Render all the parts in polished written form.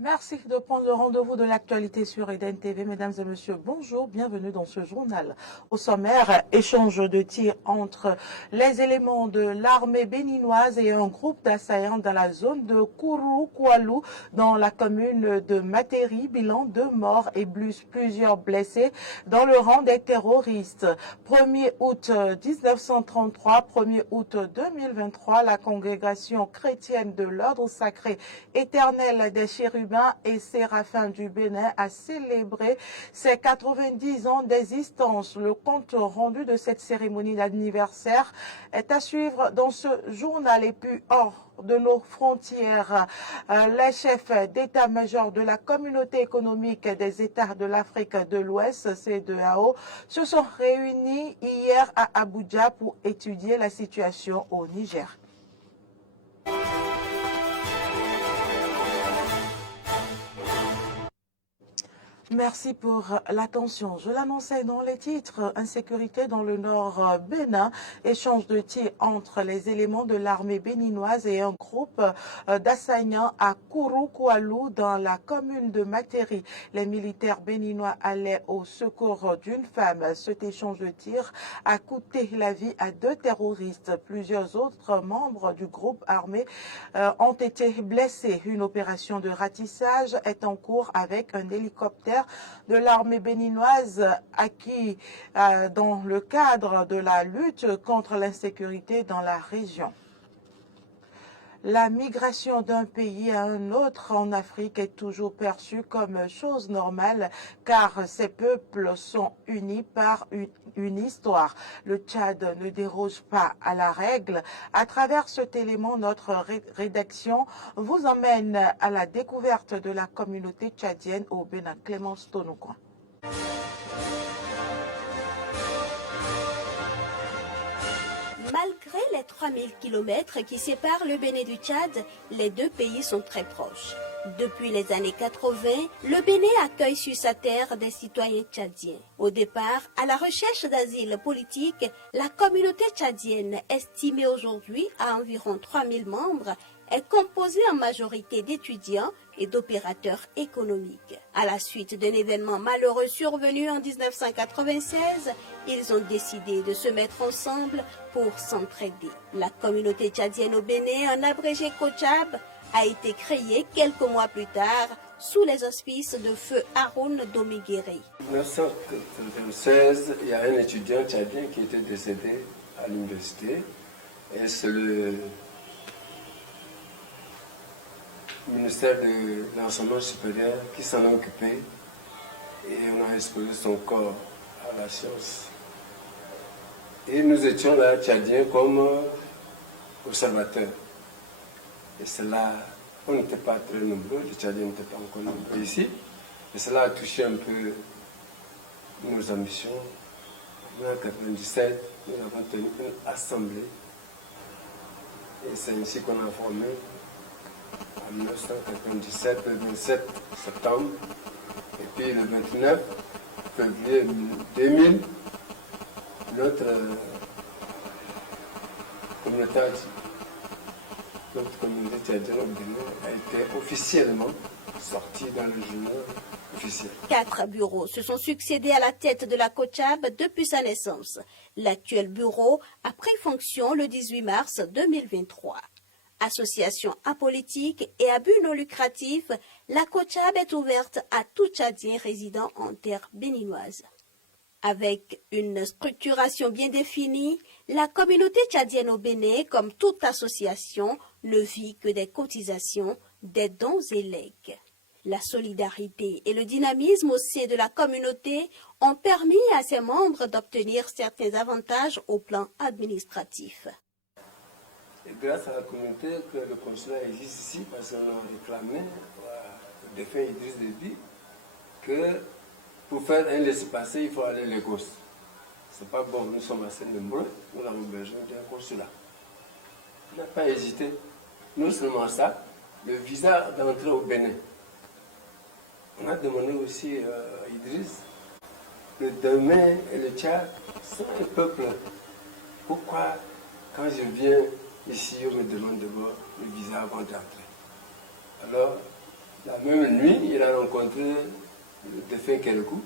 Merci de prendre le rendez-vous de l'actualité sur Eden TV. Mesdames et messieurs, bonjour, bienvenue dans ce journal. Au sommaire, échange de tirs entre les éléments de l'armée béninoise et un groupe d'assaillants dans la zone de Kourou-Koualou, dans la commune de Materi. Bilan 2 morts et plusieurs blessés dans le rang des terroristes. 1er août 1933, 1er août 2023, la congrégation chrétienne de l'ordre sacré éternel des chérubins et séraphins du Bénin a célébré ses 90 ans d'existence. Le compte rendu de cette cérémonie d'anniversaire est à suivre dans ce journal. Et puis hors de nos frontières, les chefs d'état-major de la communauté économique des États de l'Afrique de l'Ouest, CEDEAO, se sont réunis hier à Abuja pour étudier la situation au Niger. Merci pour l'attention. Je l'annonçais dans les titres. Insécurité dans le nord Bénin. Échange de tirs entre les éléments de l'armée béninoise et un groupe d'assaillants à Kourou-Koualou dans la commune de Materi. Les militaires béninois allaient au secours d'une femme. Cet échange de tirs a coûté la vie à 2 terroristes. Plusieurs autres membres du groupe armé ont été blessés. Une opération de ratissage est en cours avec un hélicoptère de l'armée béninoise acquis dans le cadre de la lutte contre l'insécurité dans la région. La migration d'un pays à un autre en Afrique est toujours perçue comme chose normale car ces peuples sont unis par une histoire. Le Tchad ne déroge pas à la règle. À travers cet élément, notre rédaction vous emmène à la découverte de la communauté tchadienne au Bénin. Clémence Tonoukoin. Malgré les 3000 km qui séparent le Bénin du Tchad, les deux pays sont très proches. Depuis les années 80, le Bénin accueille sur sa terre des citoyens tchadiens. Au départ, à la recherche d'asile politique, la communauté tchadienne, estimée aujourd'hui à environ 3000 membres, est composée en majorité d'étudiants et d'opérateurs économiques. À la suite d'un événement malheureux survenu en 1996, ils ont décidé de se mettre ensemble pour s'entraider. La communauté tchadienne au Bénin, en abrégé COCHAB, a été créée quelques mois plus tard sous les auspices de feu Haroun Domiguéré. En 1996, il y a un étudiant tchadien qui était décédé à l'université et c'est le ministère de l'enseignement supérieur qui s'en a occupé et on a exposé son corps à la science. Et nous étions là, tchadiens, comme observateurs. Et cela, on n'était pas très nombreux, les Tchadiens n'étaient pas encore nombreux ici. Et cela a touché un peu nos ambitions. En 1997, nous avons tenu une assemblée. Et c'est ainsi qu'on a formé, en 1997, le 27 septembre, et puis le 29 février 2000, notre communauté tchadienne au Bénin a été officiellement sortie dans le journal officiel. 4 bureaux se sont succédés à la tête de la COCHAB depuis sa naissance. L'actuel bureau a pris fonction le 18 mars 2023. Association apolitique et à but non lucratif, la COCHAB est ouverte à tout Tchadien résidant en terre béninoise. Avec une structuration bien définie, la communauté tchadienne au Bénin, comme toute association, ne vit que des cotisations, des dons et legs. La solidarité et le dynamisme au sein de la communauté ont permis à ses membres d'obtenir certains avantages au plan administratif. Et grâce à la communauté que le consulat existe ici, parce qu'on a réclamé au défunt Idriss Déby que pour faire un laissez-passer, il faut aller à Lagos. C'est pas bon, nous sommes assez nombreux, nous avons besoin d'un consulat. Il n'a pas hésité. Non seulement ça, le visa d'entrée au Bénin. On a demandé aussi à Idriss, le Bénin et le Tchad sont un peuple. Pourquoi, quand je viens ici, on me demande d'abord le visa avant d'entrer? Alors, La même nuit, il a rencontré le défunt Kérékou.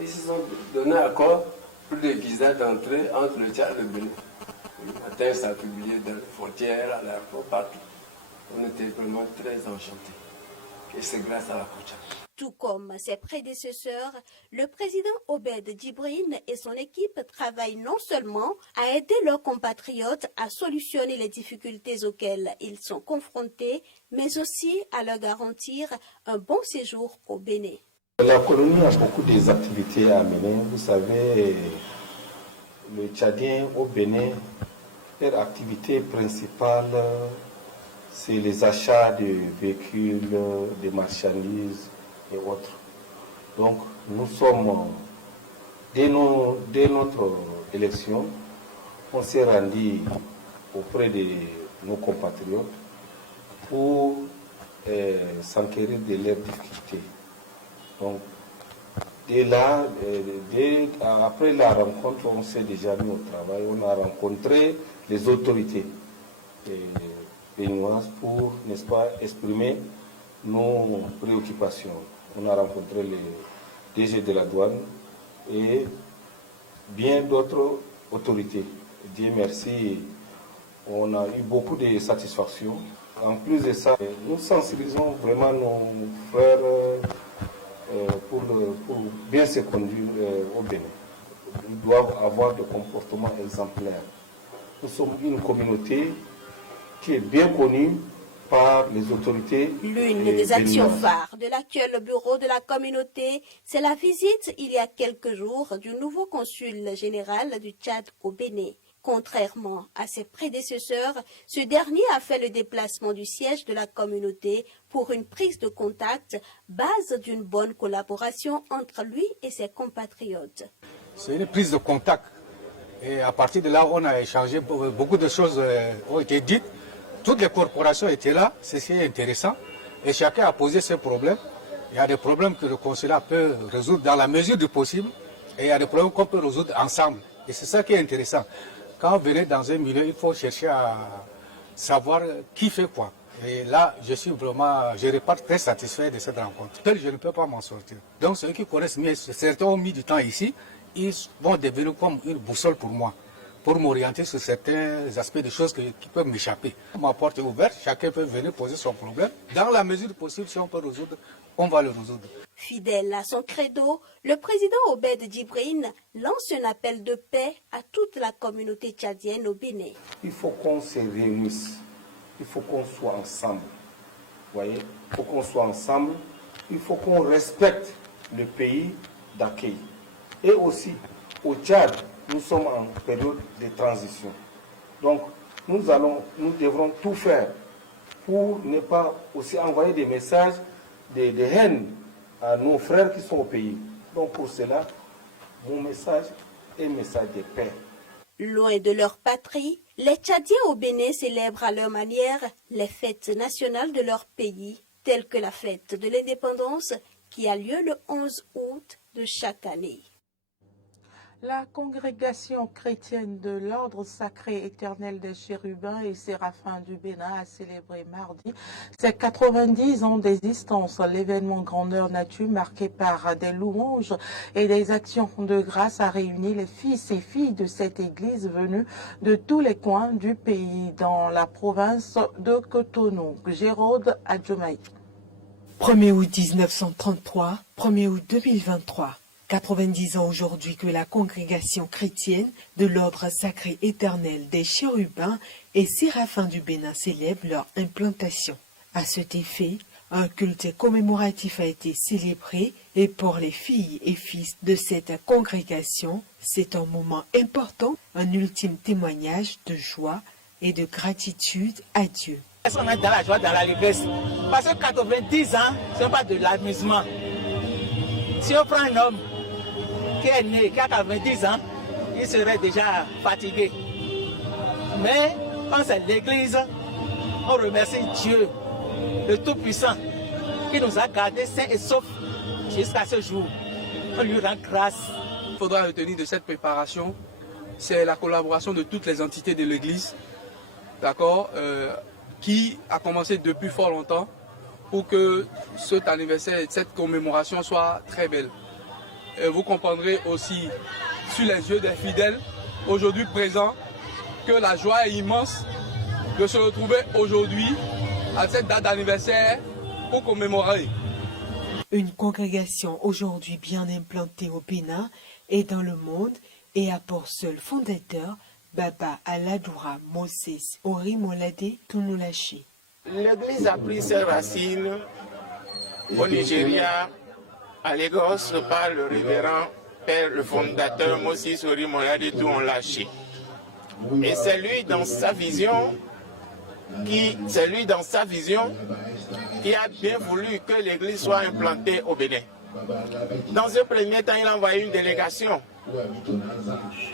Ils se sont donné accord pour des visas d'entrée entre le Tchad et le Bénin. Le matin, ça a publié dans les frontières, à l'aéroport, partout. On était vraiment très enchantés. Et c'est grâce à la Kocha. Tout comme ses prédécesseurs, le président Obed Djibrine et son équipe travaillent non seulement à aider leurs compatriotes à solutionner les difficultés auxquelles ils sont confrontés, mais aussi à leur garantir un bon séjour au Bénin. La colonie a beaucoup d'activités à mener. Vous savez, le Tchadien au Bénin, leur activité principale, c'est les achats de véhicules, de marchandises et autres. Donc, nous sommes, dès notre élection, on s'est rendu auprès de nos compatriotes pour s'enquérir de leurs difficultés. Donc, après la rencontre, on s'est déjà mis au travail. On a rencontré les autorités béninoises pour, n'est-ce pas, exprimer nos préoccupations. On a rencontré les DG de la douane et bien d'autres autorités. Dieu merci, on a eu beaucoup de satisfaction. En plus de ça, nous sensibilisons vraiment nos frères pour bien se conduire au Bénin. Ils doivent avoir des comportements exemplaires. Nous sommes une communauté qui est bien connue par les autorités. L'une des actions phares de l'actuel bureau de la communauté, c'est la visite il y a quelques jours du nouveau consul général du Tchad au Bénin. Contrairement à ses prédécesseurs, ce dernier a fait le déplacement du siège de la communauté pour une prise de contact, base d'une bonne collaboration entre lui et ses compatriotes. C'est une prise de contact. Et à partir de là, on a échangé, beaucoup de choses ont été dites. Toutes les corporations étaient là, c'est ce qui est intéressant. Et chacun a posé ses problèmes. Il y a des problèmes que le consulat peut résoudre dans la mesure du possible. Et il y a des problèmes qu'on peut résoudre ensemble. Et c'est ça qui est intéressant. Quand vous venez dans un milieu, il faut chercher à savoir qui fait quoi. Et là, je repars très satisfait de cette rencontre. Seul, je ne peux pas m'en sortir. Donc ceux qui connaissent mieux, certains ont mis du temps ici, ils vont devenir comme une boussole pour moi, pour m'orienter sur certains aspects de choses qui peuvent m'échapper. Ma porte est ouverte, chacun peut venir poser son problème. Dans la mesure du possible, si on peut résoudre, on va le résoudre. Fidèle à son credo, le président Obed Djibrine lance un appel de paix à toute la communauté tchadienne au Bénin. Il faut qu'on se réunisse, il faut qu'on soit ensemble. Vous voyez, il faut qu'on soit ensemble, il faut qu'on respecte le pays d'accueil. Et aussi, au Tchad, nous sommes en période de transition. Donc, nous devrons tout faire pour ne pas aussi envoyer des messages de haine à nos frères qui sont au pays. Donc, pour cela, mon message est un message de paix. Loin de leur patrie, les Tchadiens au Bénin célèbrent à leur manière les fêtes nationales de leur pays, telles que la fête de l'indépendance qui a lieu le 11 août de chaque année. La congrégation chrétienne de l'Ordre sacré éternel des chérubins et séraphins du Bénin a célébré mardi ses 90 ans d'existence. L'événement grandeur nature marqué par des louanges et des actions de grâce a réuni les fils et filles de cette église venus de tous les coins du pays dans la province de Cotonou. Géraude Adjomaï. 1er août 1933, 1er août 2023. 90 ans aujourd'hui que la congrégation chrétienne de l'Ordre sacré éternel des chérubins et séraphins du Bénin célèbre leur implantation. À cet effet, un culte commémoratif a été célébré et pour les filles et fils de cette congrégation, c'est un moment important, un ultime témoignage de joie et de gratitude à Dieu. On est dans la joie, dans l'allégresse, parce que 90 ans, ce n'est pas de l'amusement. Si on prend un homme qui est né, qui a 90 ans, il serait déjà fatigué. Mais quand c'est l'église, on remercie Dieu, le Tout-Puissant, qui nous a gardés sains et saufs jusqu'à ce jour. On lui rend grâce. Il faudra retenir de cette préparation, c'est la collaboration de toutes les entités de l'église, d'accord, qui a commencé depuis fort longtemps. pour que cet anniversaire, cette commémoration soit très belle. Et vous comprendrez aussi sur les yeux des fidèles aujourd'hui présents que la joie est immense de se retrouver aujourd'hui à cette date d'anniversaire pour commémorer. Une congrégation aujourd'hui bien implantée au Bénin et dans le monde et a pour seul fondateur Baba Aladoura Moses Orimolade Tunulashi. L'église a pris ses racines au Nigeria, à Lagos, par le révérend père, le fondateur Moses Orimolade Tunulashi. Et c'est lui dans sa vision qui a bien voulu que l'église soit implantée au Bénin. Dans un premier temps, il a envoyé une délégation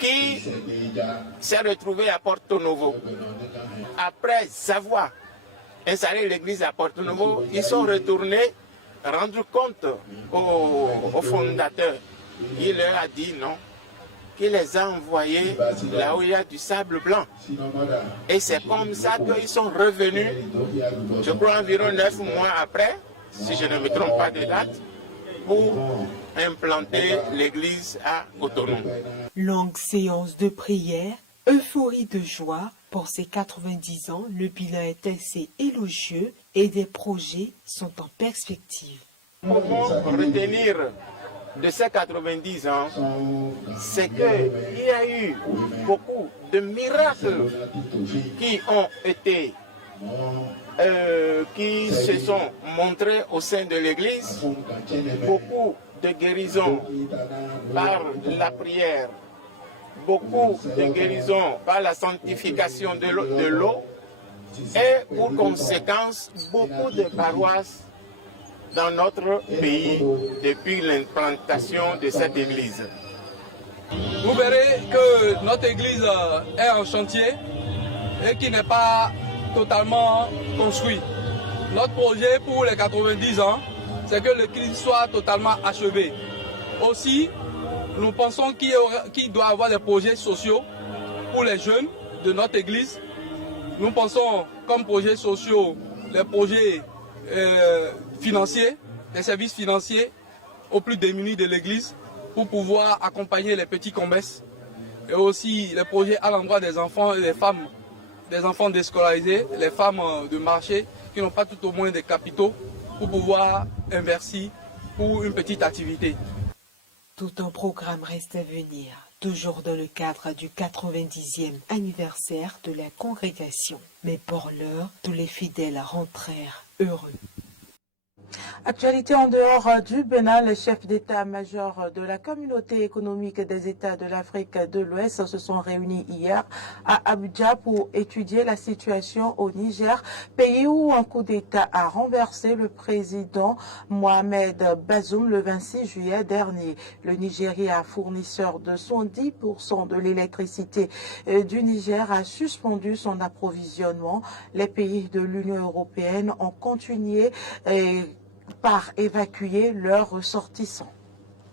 qui s'est retrouvée à Porto Novo. Après avoir installé l'église à Porto Novo, ils sont retournés rendre compte au fondateur. Il leur a dit non, qu'il les a envoyés là où il y a du sable blanc. Et c'est comme ça qu'ils sont revenus, je crois environ 9 mois après, si je ne me trompe pas de date, pour implanter l'église à Cotonou. Longue séance de prière, euphorie de joie. Pour ces 90 ans, le bilan est assez élogieux et des projets sont en perspective. Comment retenir de ces 90 ans, c'est qu'il y a eu beaucoup de miracles qui se sont montrés au sein de l'Église, beaucoup de guérisons par la prière, beaucoup de guérisons par la sanctification de l'eau et pour conséquence beaucoup de paroisses dans notre pays depuis l'implantation de cette église. Vous verrez que notre église est en chantier et qui n'est pas totalement construite. Notre projet pour les 90 ans, c'est que l'église soit totalement achevée. Aussi, nous pensons qu'il doit y avoir des projets sociaux pour les jeunes de notre église. Nous pensons comme projets sociaux les projets financiers, des services financiers aux plus démunis de l'église pour pouvoir accompagner les petits commerces et aussi les projets à l'endroit des enfants et des femmes, des enfants déscolarisés, les femmes de marché qui n'ont pas tout au moins des capitaux pour pouvoir investir pour une petite activité. Tout un programme reste à venir, toujours dans le cadre du 90e anniversaire de la congrégation. Mais pour l'heure, tous les fidèles rentrèrent heureux. Actualité en dehors du Bénin, les chefs d'état-major de la communauté économique des États de l'Afrique de l'Ouest se sont réunis hier à Abuja pour étudier la situation au Niger, pays où un coup d'État a renversé le président Mohamed Bazoum le 26 juillet dernier. Le Nigeria, fournisseur de 110% de l'électricité du Niger, a suspendu son approvisionnement. Les pays de l'Union européenne ont continué par évacuer leurs ressortissants.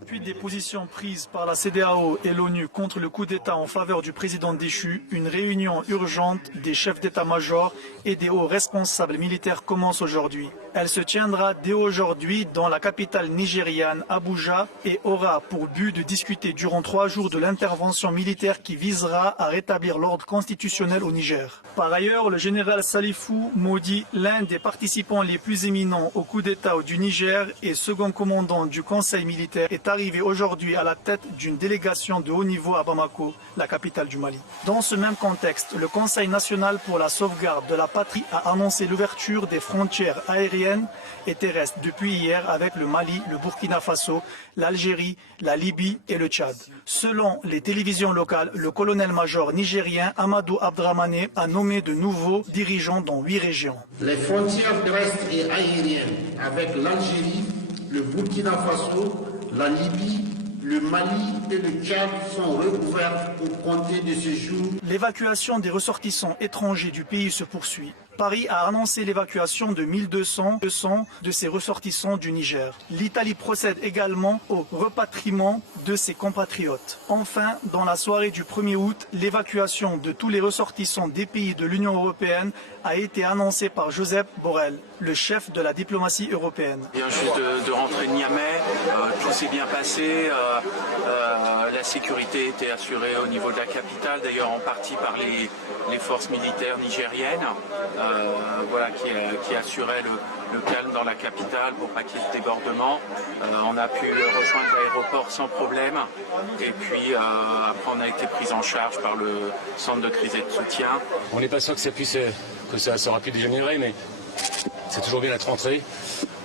Depuis des positions prises par la CEDEAO et l'ONU contre le coup d'État en faveur du président déchu, une réunion urgente des chefs d'état-major et des hauts responsables militaires commence aujourd'hui. Elle se tiendra dès aujourd'hui dans la capitale nigériane, Abuja, et aura pour but de discuter durant 3 jours de l'intervention militaire qui visera à rétablir l'ordre constitutionnel au Niger. Par ailleurs, le général Salifou Modi, l'un des participants les plus éminents au coup d'État du Niger et second commandant du Conseil militaire, est arrivé aujourd'hui à la tête d'une délégation de haut niveau à Bamako, la capitale du Mali. Dans ce même contexte, le Conseil national pour la sauvegarde de la patrie a annoncé l'ouverture des frontières aériennes et terrestres depuis hier avec le Mali, le Burkina Faso, l'Algérie, la Libye et le Tchad. Selon les télévisions locales, le colonel-major nigérien Amadou Abdramane a nommé de nouveaux dirigeants dans 8 régions. Les frontières terrestres et aériennes avec l'Algérie, le Burkina Faso, la Libye, le Mali et le Tchad sont réouverts au compter de ce jour. L'évacuation des ressortissants étrangers du pays se poursuit. Paris a annoncé l'évacuation de 1200 de ses ressortissants du Niger. L'Italie procède également au repatriement de ses compatriotes. Enfin, dans la soirée du 1er août, l'évacuation de tous les ressortissants des pays de l'Union européenne a été annoncée par Joseph Borrell, le chef de la diplomatie européenne. Je viens juste de rentrer de Niamey, tout s'est bien passé, la sécurité était assurée au niveau de la capitale, d'ailleurs en partie par les forces militaires nigériennes, qui assuraient le calme dans la capitale pour pas qu'il y ait de débordement. On a pu rejoindre l'aéroport sans problème et puis après on a été pris en charge par le centre de crise et de soutien. On n'est pas sûr que ça aura pu dégénérer, mais c'est toujours bien d'être rentré.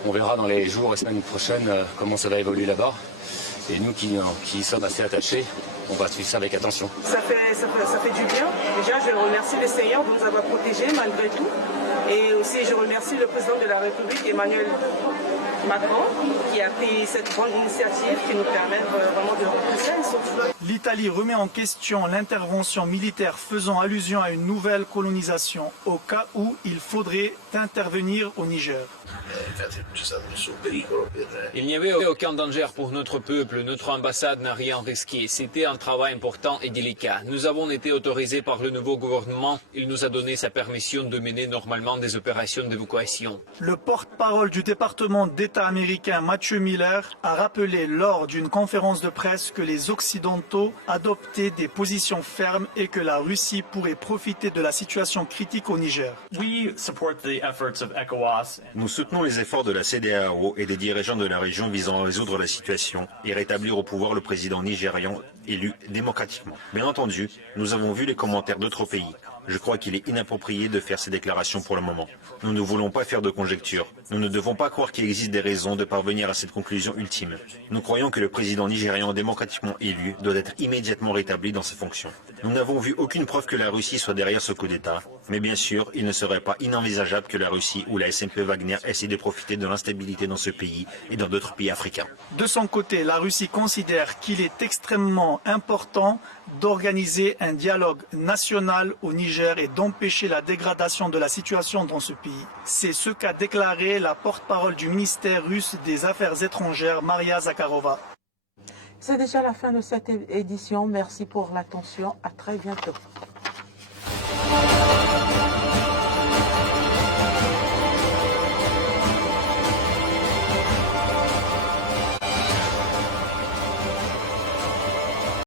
On verra dans les jours et semaines prochaines comment ça va évoluer là-bas. Et nous qui sommes assez attachés, on va suivre ça avec attention. Ça fait du bien. Déjà, je remercie le Seigneur de nous avoir protégés malgré tout. Et aussi, je remercie le président de la République, Emmanuel Macron, qui a pris cette bonne initiative qui nous permet vraiment de repousser un souffle. L'Italie remet en question l'intervention militaire faisant allusion à une nouvelle colonisation au cas où il faudrait intervenir au Niger. Il n'y avait aucun danger pour notre peuple, notre ambassade n'a rien risqué. C'était un travail important et délicat. Nous avons été autorisés par le nouveau gouvernement. Il nous a donné sa permission de mener normalement des opérations d'évacuation. Le porte-parole du département d'État américain Matthew Miller a rappelé lors d'une conférence de presse que les Occidentaux adoptaient des positions fermes et que la Russie pourrait profiter de la situation critique au Niger. Nous soutenons les efforts de la CEDEAO et des dirigeants de la région visant à résoudre la situation et rétablir au pouvoir le président nigérian élu démocratiquement. Bien entendu, nous avons vu les commentaires d'autres pays. Je crois qu'il est inapproprié de faire ces déclarations pour le moment. Nous ne voulons pas faire de conjectures. Nous ne devons pas croire qu'il existe des raisons de parvenir à cette conclusion ultime. Nous croyons que le président nigérian démocratiquement élu doit être immédiatement rétabli dans ses fonctions. Nous n'avons vu aucune preuve que la Russie soit derrière ce coup d'État. Mais bien sûr, il ne serait pas inenvisageable que la Russie ou la SMP Wagner essaient de profiter de l'instabilité dans ce pays et dans d'autres pays africains. De son côté, la Russie considère qu'il est extrêmement important d'organiser un dialogue national au Niger et d'empêcher la dégradation de la situation dans ce pays. C'est ce qu'a déclaré la porte-parole du ministère russe des Affaires étrangères, Maria Zakharova. C'est déjà la fin de cette édition. Merci pour l'attention. À très bientôt.